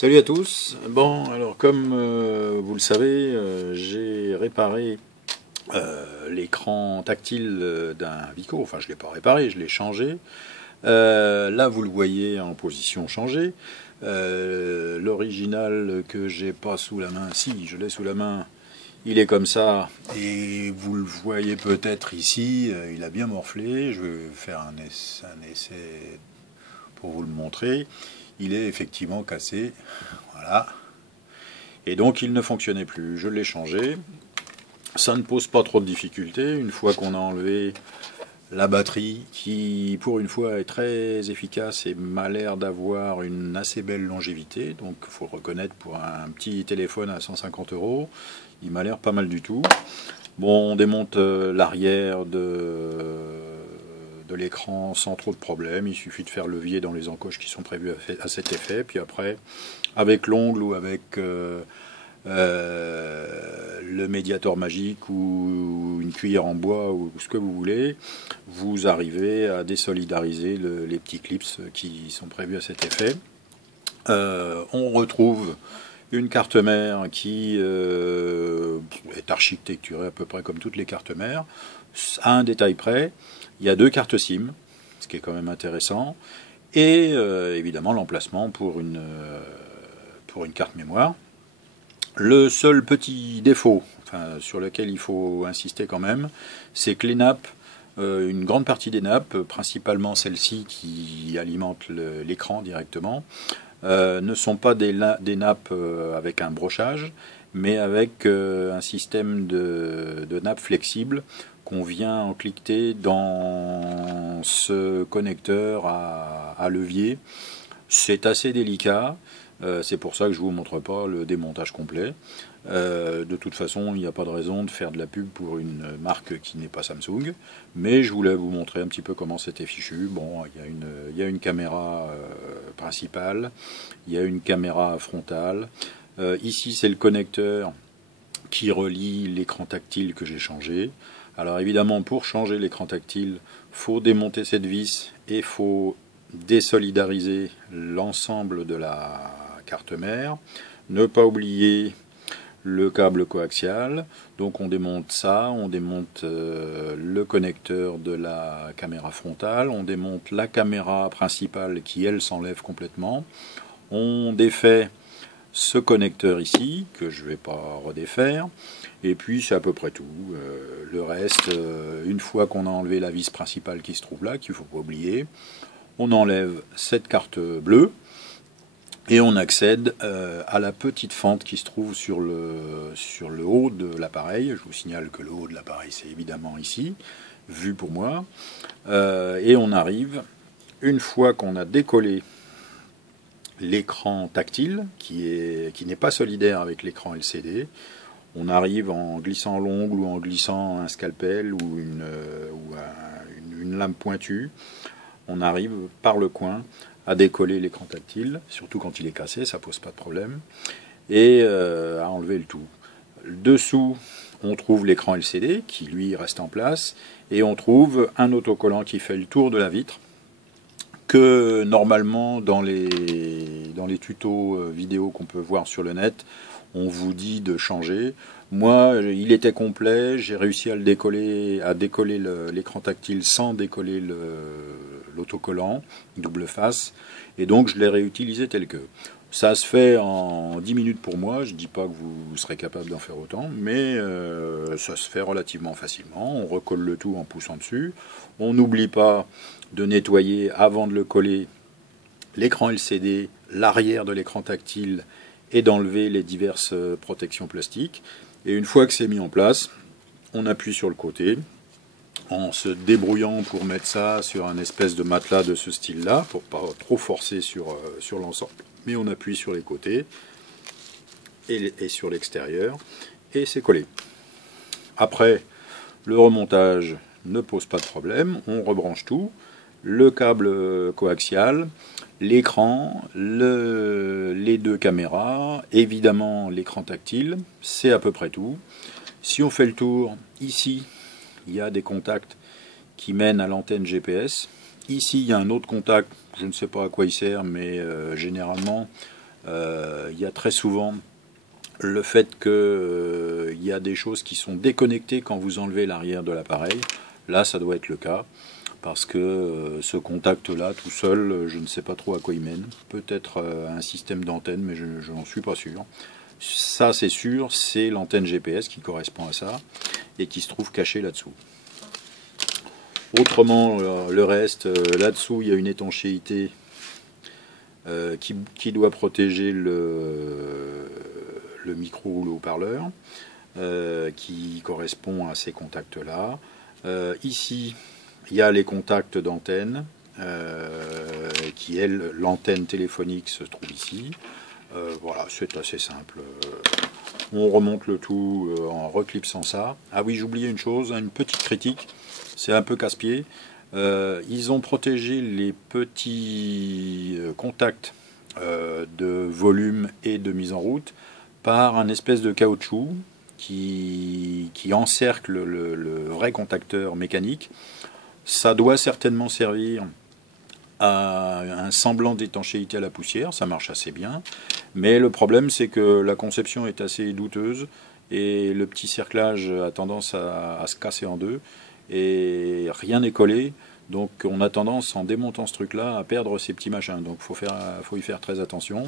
Salut à tous. Bon, alors comme vous le savez, j'ai réparé l'écran tactile d'un Vico. Enfin, je ne l'ai pas réparé, je l'ai changé. Là, vous le voyez en position changée. L'original que j'ai pas sous la main, si, je l'ai sous la main, il est comme ça. Et vous le voyez peut-être ici, il a bien morflé. Je vais faire un essai pour vous le montrer. Il est effectivement cassé. Voilà. Et donc il ne fonctionnait plus. Je l'ai changé. Ça ne pose pas trop de difficultés. Une fois qu'on a enlevé la batterie, qui pour une fois est très efficace et m'a l'air d'avoir une assez belle longévité, donc il faut le reconnaître pour un petit téléphone à 150 euros, il m'a l'air pas mal du tout. Bon, on démonte l'arrière de l'écran sans trop de problèmes. Il suffit de faire levier dans les encoches qui sont prévues à cet effet. Puis après, avec l'ongle ou avec le médiator magique ou une cuillère en bois ou ce que vous voulez, vous arrivez à désolidariser les petits clips qui sont prévus à cet effet. On retrouve une carte mère qui est architecturée à peu près comme toutes les cartes mères. À un détail près, il y a deux cartes SIM, ce qui est quand même intéressant, et évidemment l'emplacement pour une carte mémoire. Le seul petit défaut, enfin, sur lequel il faut insister quand même, c'est que les nappes, une grande partie des nappes, principalement celles-ci qui alimentent l'écran directement, ne sont pas des nappes avec un brochage, mais avec un système de nappes flexibles qu'on vient encliqueter dans ce connecteur à levier. C'est assez délicat. C'est pour ça que je ne vous montre pas le démontage complet. De toute façon, il n'y a pas de raison de faire de la pub pour une marque qui n'est pas Samsung. Mais je voulais vous montrer un petit peu comment c'était fichu. Bon, il y a une caméra principale, il y a une caméra frontale. Ici, c'est le connecteur qui relie l'écran tactile que j'ai changé. Alors évidemment, pour changer l'écran tactile, faut démonter cette vis et faut désolidariser l'ensemble de la carte mère. Ne pas oublier le câble coaxial. Donc on démonte ça, on démonte le connecteur de la caméra frontale, on démonte la caméra principale qui elle s'enlève complètement. On défait ce connecteur ici, que je ne vais pas redéfaire, et puis c'est à peu près tout. Le reste, une fois qu'on a enlevé la vis principale qui se trouve là, qu'il ne faut pas oublier, on enlève cette carte bleue, et on accède à la petite fente qui se trouve sur le haut de l'appareil. Je vous signale que le haut de l'appareil, c'est évidemment ici, vu pour moi. Et on arrive, une fois qu'on a décollé l'écran tactile, qui n'est pas solidaire avec l'écran LCD, on arrive en glissant l'ongle ou en glissant un scalpel ou une lame pointue, on arrive par le coin à décoller l'écran tactile, surtout quand il est cassé, ça pose pas de problème, et à enlever le tout. Dessous, on trouve l'écran LCD qui lui reste en place, et on trouve un autocollant qui fait le tour de la vitre, que normalement dans les tutos vidéo qu'on peut voir sur le net, on vous dit de changer. Moi, il était complet, j'ai réussi à décoller l'écran tactile sans décoller l'autocollant, double face, et donc je l'ai réutilisé tel que. Ça se fait en 10 minutes pour moi, je ne dis pas que vous serez capable d'en faire autant, mais ça se fait relativement facilement. On recolle le tout en poussant dessus. On n'oublie pas de nettoyer avant de le coller l'écran LCD, l'arrière de l'écran tactile et d'enlever les diverses protections plastiques. Et une fois que c'est mis en place, on appuie sur le côté en se débrouillant pour mettre ça sur un espèce de matelas de ce style-là, pour pas trop forcer sur l'ensemble. Mais on appuie sur les côtés et sur l'extérieur et c'est collé. Après, le remontage ne pose pas de problème, on rebranche tout, le câble coaxial, l'écran, les deux caméras, évidemment l'écran tactile, c'est à peu près tout. Si on fait le tour, ici, il y a des contacts qui mènent à l'antenne GPS. Ici, il y a un autre contact, je ne sais pas à quoi il sert, mais généralement, Il y a très souvent le fait qu'il y a des choses qui sont déconnectées quand vous enlevez l'arrière de l'appareil. Là, ça doit être le cas, parce que ce contact-là, tout seul, je ne sais pas trop à quoi il mène. Peut-être un système d'antenne, mais je n'en suis pas sûr. Ça, c'est sûr, c'est l'antenne GPS qui correspond à ça, et qui se trouve cachée là-dessous. Autrement, le reste, là-dessous, il y a une étanchéité qui doit protéger le micro ou le haut-parleur, qui correspond à ces contacts-là. Ici, il y a les contacts d'antenne, qui, elle, l'antenne téléphonique se trouve ici. Voilà, c'est assez simple. On remonte le tout en reclipsant ça. Ah oui, j'oubliais une chose, une petite critique. C'est un peu casse-pied. Ils ont protégé les petits contacts de volume et de mise en route par un espèce de caoutchouc qui encercle le vrai contacteur mécanique. Ça doit certainement servir à un semblant d'étanchéité à la poussière, ça marche assez bien. Mais le problème, c'est que la conception est assez douteuse et le petit cerclage a tendance à se casser en deux et rien n'est collé. Donc on a tendance, en démontant ce truc-là, à perdre ces petits machins. Donc faut y faire très attention.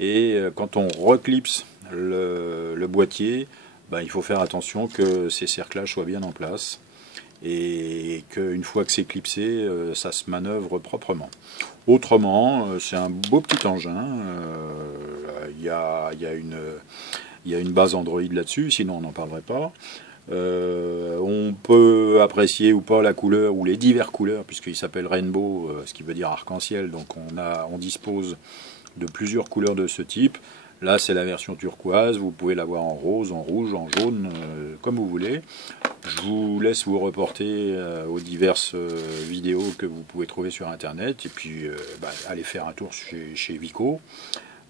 Et quand on reclipse le boîtier, ben, il faut faire attention que ces cerclages soient bien en place. Et qu'une fois que c'est clipsé, ça se manœuvre proprement. Autrement, c'est un beau petit engin. Il y a une base Android là-dessus, sinon on n'en parlerait pas. On peut apprécier ou pas la couleur ou les diverses couleurs, puisqu'il s'appelle Rainbow, ce qui veut dire arc-en-ciel. Donc on dispose de plusieurs couleurs de ce type. Là, c'est la version turquoise. Vous pouvez l'avoir en rose, en rouge, en jaune, comme vous voulez. Je vous laisse vous reporter aux diverses vidéos que vous pouvez trouver sur Internet. Et puis, allez faire un tour chez Vico.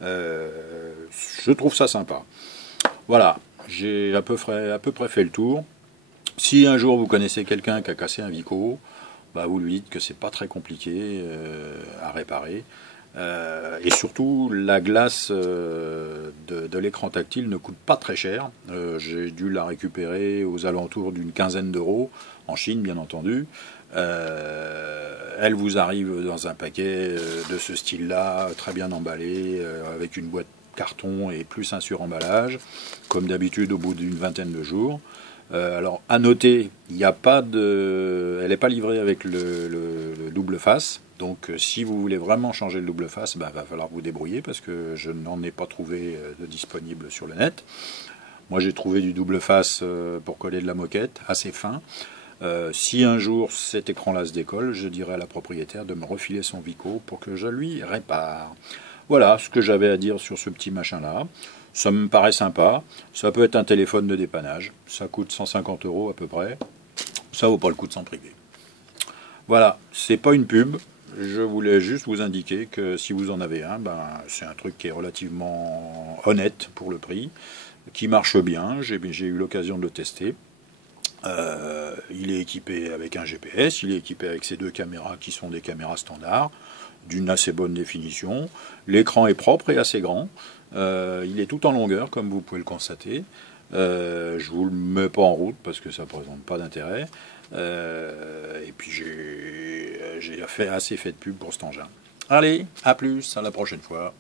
Je trouve ça sympa. Voilà, j'ai à peu près fait le tour. Si un jour vous connaissez quelqu'un qui a cassé un Vico, bah vous lui dites que c'est pas très compliqué à réparer. Et surtout, la glace de l'écran tactile ne coûte pas très cher. J'ai dû la récupérer aux alentours d'une quinzaine d'euros, en Chine bien entendu. Elle vous arrive dans un paquet de ce style-là, très bien emballé, avec une boîte carton et plus un suremballage, comme d'habitude au bout d'une vingtaine de jours. Alors, à noter, il n'y a pas elle n'est pas livrée avec le double face. Donc, si vous voulez vraiment changer le double face, il va falloir vous débrouiller parce que je n'en ai pas trouvé de disponible sur le net. Moi, j'ai trouvé du double face pour coller de la moquette, assez fin. Si un jour cet écran-là se décolle, je dirai à la propriétaire de me refiler son Vico pour que je lui répare. Voilà ce que j'avais à dire sur ce petit machin-là. Ça me paraît sympa. Ça peut être un téléphone de dépannage. Ça coûte 150 € à peu près. Ça vaut pas le coup de s'en priver. Voilà, c'est pas une pub. Je voulais juste vous indiquer que si vous en avez un, c'est un truc qui est relativement honnête pour le prix, qui marche bien. J'ai eu l'occasion de le tester. Il est équipé avec un GPS, il est équipé avec ces deux caméras qui sont des caméras standards, d'une assez bonne définition. L'écran est propre et assez grand. Il est tout en longueur, comme vous pouvez le constater. Je vous le mets pas en route parce que ça ne présente pas d'intérêt. Et puis j'ai assez fait de pub pour cet engin. Allez, à plus, à la prochaine fois.